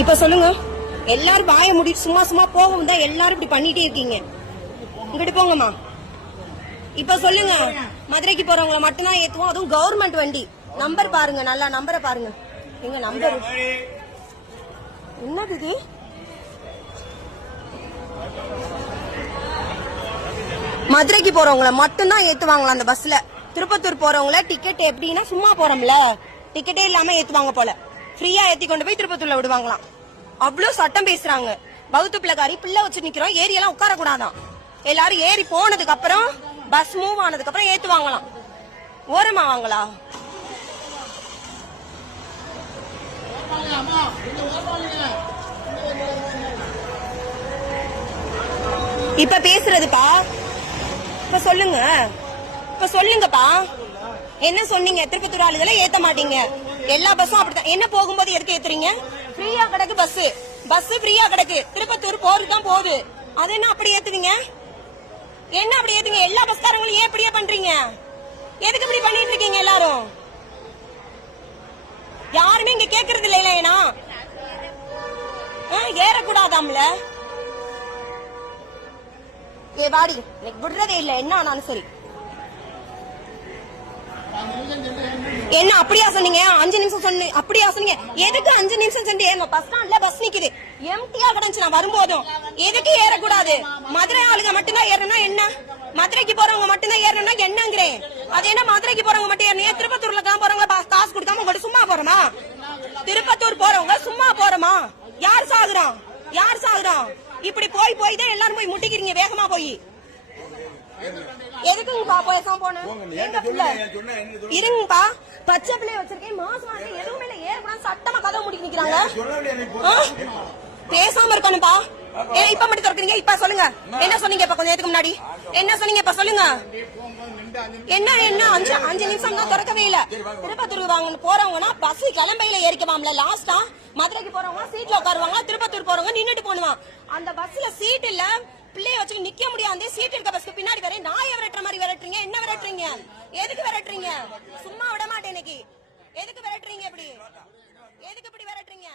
இப்ப சொல்லுங்க, எல்லாரும் வாய முடிட்டு சும்மா சும்மா போகவும் தான் எல்லாரும் இப்படி பண்ணிட்டே இருக்கீங்க. இங்கிட்டு போங்கம்மா. இப்ப சொல்லுங்க, மதுரைக்கு போறவங்களை மட்டும்தான் ஏத்துவோம், அதுவும் கவர்மெண்ட் வண்டி. நம்பர் பாருங்க, நல்லா நம்பரை பாருங்க. எங்க நம்பர் என்னது இது? மதுரைக்கு போறவங்களை மட்டும்தான் ஏத்துவாங்களா அந்த பஸ்ல? திருப்பத்தூர் போறவங்கள டிக்கெட் எப்படின்னா சும்மா போறோம்ல, டிக்கெட்டே இல்லாம ஏத்துவாங்க போல. ஃப்ரீயா ஏத்தி கொண்டு போய் திருப்பத்தூர்ல விடுவாங்களாம். அவ்வளவு சட்டம் பேசுறாங்க. பௌத்த பிள்ளைக்காரி பிள்ளை வச்சு நிக்கிறோம், ஏரியெல்லாம் உட்கார கூடாதான். எல்லாரும் ஏறி போனதுக்கு அப்புறம் பஸ் மூவ் ஆனதுக்கு அப்புறம் ஏத்துவாங்களாம். ஓரமா வாங்களா? இப்ப பேசுறதுப்பா, இப்ப சொல்லுங்க, இப்ப சொல்லுங்கப்பா. என்ன சொன்னீங்க? திருப்பத்தூர் ஆளுகளை ஏத்த மாட்டீங்க, எல்லா பஸ்ஸும் அப்படித்தான். என்ன போகும்போது எதுக்கு ஏத்துறீங்க? ஃப்ரீயா கிடக்கு பஸ், பஸ் ஃப்ரீயா கிடக்கு, திருப்பத்தூர் போறதுதான் போகுது. அது என்ன அப்படி ஏத்துவீங்க? என்ன அப்படி ஏத்துங்க? எல்லா பஸ்காரங்களும் ஏன் இப்படியே பண்றீங்க? எதுக்கு இப்படி பண்ணிட்டு இருக்கீங்க? எல்லாரும் யாருமே இங்க கேக்குறது இல்ல. ஏன்னா ஏறக்கூடாதாம்ல. வாடி, எனக்கு விடுறதே இல்ல. என்ன ஆனாலும் சரி. என்ன அப்படியா சொன்னீங்க? 5 நிமிஷம் சொன்ன அப்படியா சொன்னீங்க? எதுக்கு 5 நிமிஷம் சென்று ஏறணும்? பஸ் ஸ்டாண்ட்ல பஸ் நிக்குது, எம்டியா கிடந்துச்சு. நான் வரும்போதும் எதுக்கு ஏறக்கூடாது? மதுரை ஆளுங்க மட்டும்தான் ஏறணும்னா என்ன? மதுரைக்கு போறவங்க மட்டும்தான் ஏறணும்னா என்னங்கிறேன். அது என்ன மதுரைக்கு போறவங்க மட்டும் ஏறணும்? திருப்பத்தூர்ல தான் போறவங்க காசு கொடுக்காம உங்கள்ட்ட சும்மா போறோமா? திருப்பத்தூர் போறவங்க சும்மா போறோமா? யார் சாகுறான்? யார் சாகுறான்? இப்படி போய் போய் தான் எல்லாரும் போய் முட்டிக்கிறீங்க வேகமா போய். எதுக்குங்கப்பா பேசாம போன? இருங்கப்பா, பச்சை பிள்ளைய வச்சிருக்கேன், மாசம் எதுவுமே இல்ல, ஏறக்கூடாது சட்டமா கதவை முடிக்க நிக்கிறாங்க. பேசாம இருக்கணும்பா. இப்ப மட்டும் திறக்கிறீங்க. இப்ப சொல்லுங்க, என்ன சொன்னீங்க? இப்ப கொஞ்சம் நேரத்துக்கு முன்னாடி என்ன சொன்னீங்க? இப்ப சொல்லுங்க. என்ன 5 நிமிஷம் தான் திறக்கவே இல்ல. திருப்பத்தூர் வாங்க போறவங்கன்னா பஸ் கிளம்பையில ஏறிக்கவாம்ல. லாஸ்டா மதுரைக்கு போறவங்க சீட்ல உட்காருவாங்க, திருப்பத்தூர் போறவங்க நின்னுட்டு போடுவாங்க. அந்த பஸ்ல சீட் இல்ல, பிள்ளைய வச்சு நிக்க முடியாது. சீட் இருக்க பஸ்க்கு பின்னாடி வர நாயை விரட்டுற மாதிரி விரட்டுறீங்க. என்ன விரட்டுறீங்க? எதுக்கு விரட்டுறீங்க? சும்மா விட மாட்டேன் இன்னைக்கு. எதுக்கு விரட்டுறீங்க? இப்படி எதுக்கு இப்படி விரட்டுறீங்க?